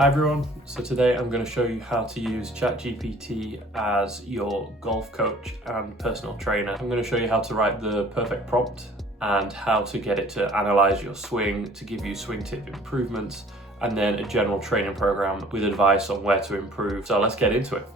Hi everyone, so today I'm going to show you how to use ChatGPT as your golf coach and personal trainer. I'm going to show you how to write the perfect prompt and how to get it to analyze your swing, to give you swing tip improvements, and then a general training program with advice on where to improve. So let's get into it.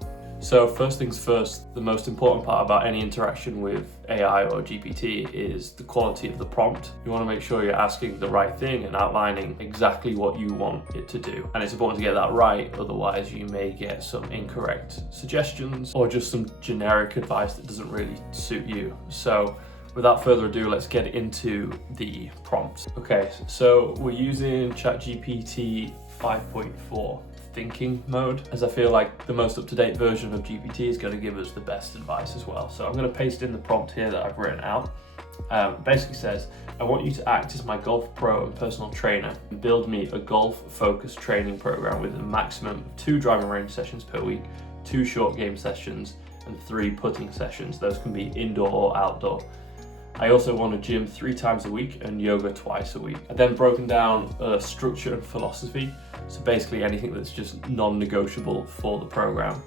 So first things first, the most important part about any interaction with AI or GPT is the quality of the prompt. You want to make sure you're asking the right thing and outlining exactly what you want it to do. And it's important to get that right, otherwise you may get some incorrect suggestions or just some generic advice that doesn't really suit you. So without further ado, let's get into the prompt. Okay, so we're using ChatGPT 5.4. Thinking mode, as I feel like the most up-to-date version of GPT is going to give us the best advice as well. So I'm going to paste in the prompt here that I've written out. Basically says, I want you to act as my golf pro and personal trainer and build me a golf-focused training program with a maximum of 2 driving range sessions per week, 2 short game sessions, and 3 putting sessions. Those can be indoor or outdoor. I also want a gym 3 times a week and yoga twice a week. I've then broken down a structure and philosophy. So basically anything that's just non-negotiable for the program.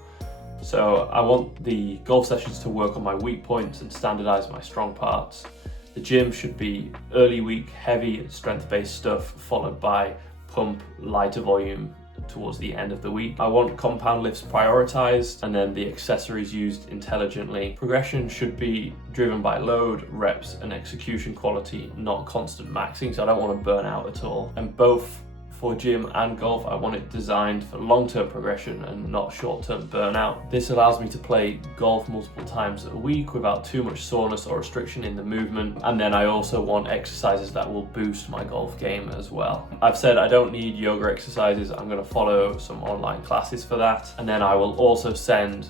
So I want the golf sessions to work on my weak points and standardize my strong parts. The gym should be early week, heavy and strength-based stuff, followed by pump, lighter volume towards the end of the week. I want compound lifts prioritized and then the accessories used intelligently. Progression should be driven by load, reps and execution quality, not constant maxing, so I don't want to burn out at all. And both for gym and golf, I want it designed for long-term progression and not short-term burnout. This allows me to play golf multiple times a week without too much soreness or restriction in the movement. And then I also want exercises that will boost my golf game as well. I've said I don't need yoga exercises. I'm going to follow some online classes for that. And then I will also send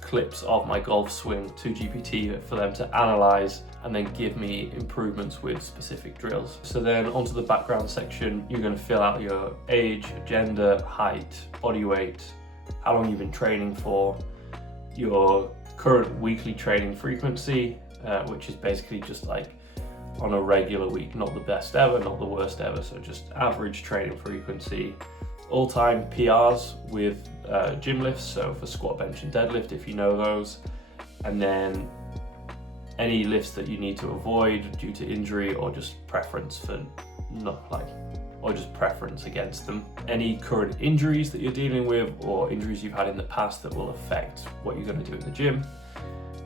clips of my golf swing to GPT for them to analyze and then give me improvements with specific drills. So then onto the background section, you're going to fill out your age, gender, height, body weight, how long you've been training for, your current weekly training frequency, which is basically just like on a regular week, not the best ever, not the worst ever, so just average training frequency, all-time PRs with gym lifts, so for squat, bench and deadlift if you know those, and then any lifts that you need to avoid due to injury or just preference preference against them. Any current injuries that you're dealing with or injuries you've had in the past that will affect what you're going to do in the gym.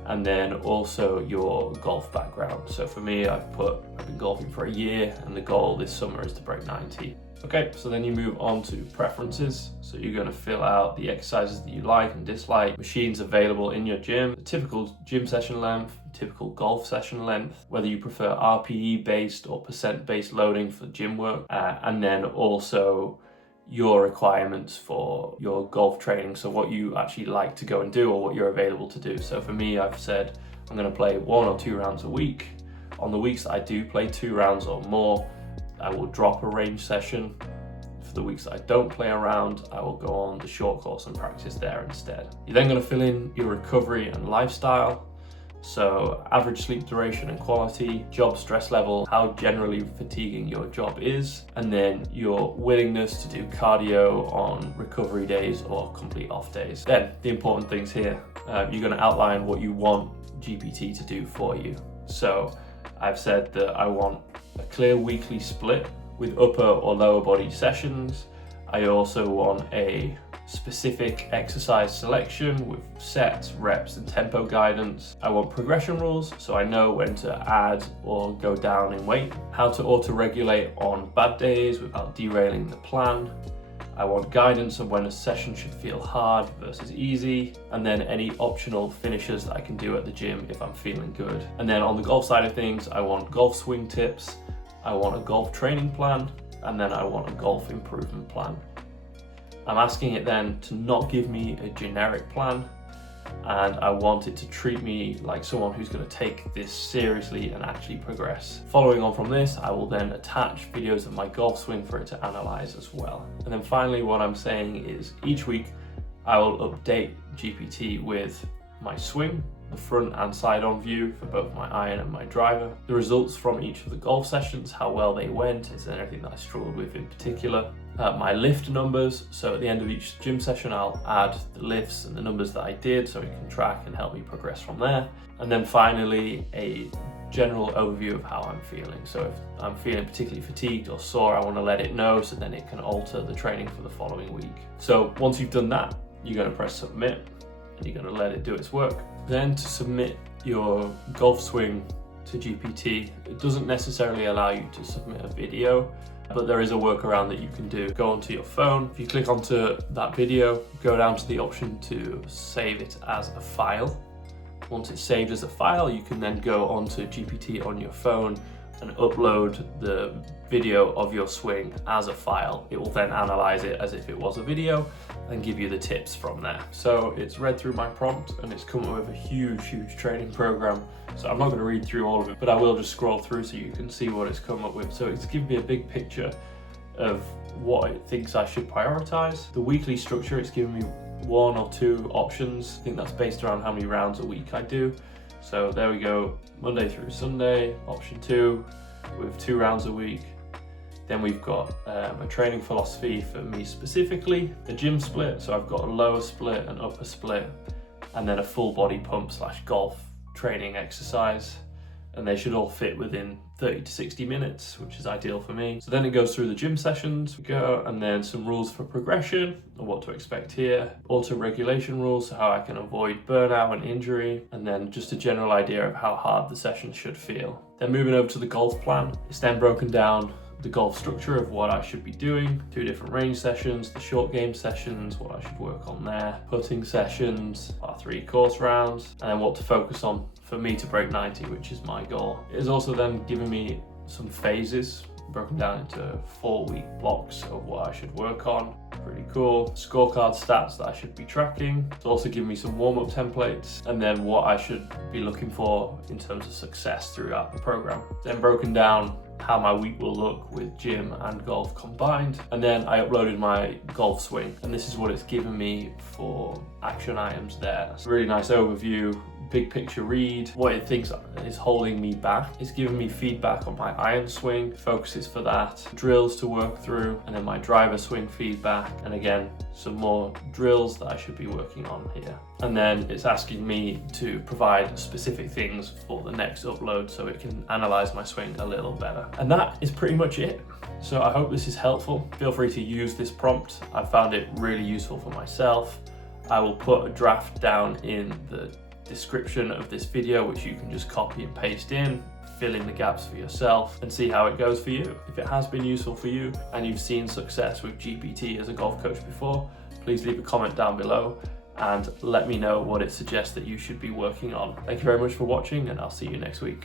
And then also your golf background. So for me, I've been golfing for a year and the goal this summer is to break 90. Okay, so then you move on to preferences. So you're going to fill out the exercises that you like and dislike, machines available in your gym, the typical gym session length, typical golf session length, whether you prefer RPE based or percent based loading for gym work, and then also your requirements for your golf training. So what you actually like to go and do or what you're available to do. So for me, I've said I'm going to play 1 or 2 rounds a week. On the weeks that I do play 2 rounds or more, I will drop a range session. For the weeks that I don't play a round, I will go on the short course and practice there instead. You're then going to fill in your recovery and lifestyle. So average sleep duration and quality, job stress level, how generally fatiguing your job is, and then your willingness to do cardio on recovery days or complete off days. Then the important things here, you're going to outline what you want GPT to do for you. So I've said that I want a clear weekly split with upper or lower body sessions. I also want a specific exercise selection with sets, reps and tempo guidance. I want progression rules so I know when to add or go down in weight. How to auto-regulate on bad days without derailing the plan. I want guidance on when a session should feel hard versus easy, and then any optional finishes that I can do at the gym if I'm feeling good. And then on the golf side of things, I want golf swing tips, I want a golf training plan, and then I want a golf improvement plan. I'm asking it then to not give me a generic plan, and I want it to treat me like someone who's going to take this seriously and actually progress. Following on from this, I will then attach videos of my golf swing for it to analyze as well. And then finally, what I'm saying is each week I will update GPT with my swing, the front and side on view for both my iron and my driver, the results from each of the golf sessions, how well they went, is there anything that I struggled with in particular, my lift numbers. So at the end of each gym session, I'll add the lifts and the numbers that I did so it can track and help me progress from there. And then finally, a general overview of how I'm feeling. So if I'm feeling particularly fatigued or sore, I want to let it know so then it can alter the training for the following week. So once you've done that, you're going to press submit and you're going to let it do its work. Then to submit your golf swing to GPT, it doesn't necessarily allow you to submit a video, but there is a workaround that you can do. Go onto your phone. If you click onto that video, go down to the option to save it as a file. Once it's saved as a file, you can then go onto GPT on your phone and upload the video of your swing as a file. It will then analyze it as if it was a video and give you the tips from there. So it's read through my prompt and it's come up with a huge training program. So I'm not going to read through all of it, but I will just scroll through so you can see what it's come up with. So it's given me a big picture of what it thinks I should prioritize. The weekly structure, it's given me 1 or 2 options. I think that's based around how many rounds a week I do. So there we go, Monday through Sunday, option 2 with 2 rounds a week. Then we've got a training philosophy for me specifically, a gym split. So I've got a lower split, an upper split, and then a full body pump / golf training exercise. And they should all fit within 30 to 60 minutes, which is ideal for me. So then it goes through the gym sessions, we go, and then some rules for progression and what to expect here. Auto-regulation rules, so how I can avoid burnout and injury, and then just a general idea of how hard the session should feel. Then moving over to the golf plan, it's then broken down the golf structure of what I should be doing, 2 different range sessions, the short game sessions, what I should work on there, putting sessions, par 3 course rounds, and then what to focus on for me to break 90, which is my goal. It has also then given me some phases broken down into 4-week blocks of what I should work on. Pretty cool. Scorecard stats that I should be tracking. It's also given me some warm-up templates and then what I should be looking for in terms of success throughout the program. Then broken down how my week will look with gym and golf combined. And then I uploaded my golf swing and this is what it's given me for action items there. It's a really nice overview, big picture read, what it thinks is holding me back. It's given me feedback on my iron swing, focuses for that, drills to work through, and then my driver swing feedback, and again, some more drills that I should be working on here. And then it's asking me to provide specific things for the next upload so it can analyze my swing a little better. And that is pretty much it. So I hope this is helpful. Feel free to use this prompt. I found it really useful for myself. I will put a draft down in the description of this video, which you can just copy and paste in, fill in the gaps for yourself and see how it goes for you. If it has been useful for you and you've seen success with GPT as a golf coach before, please leave a comment down below and let me know what it suggests that you should be working on. Thank you very much for watching and I'll see you next week.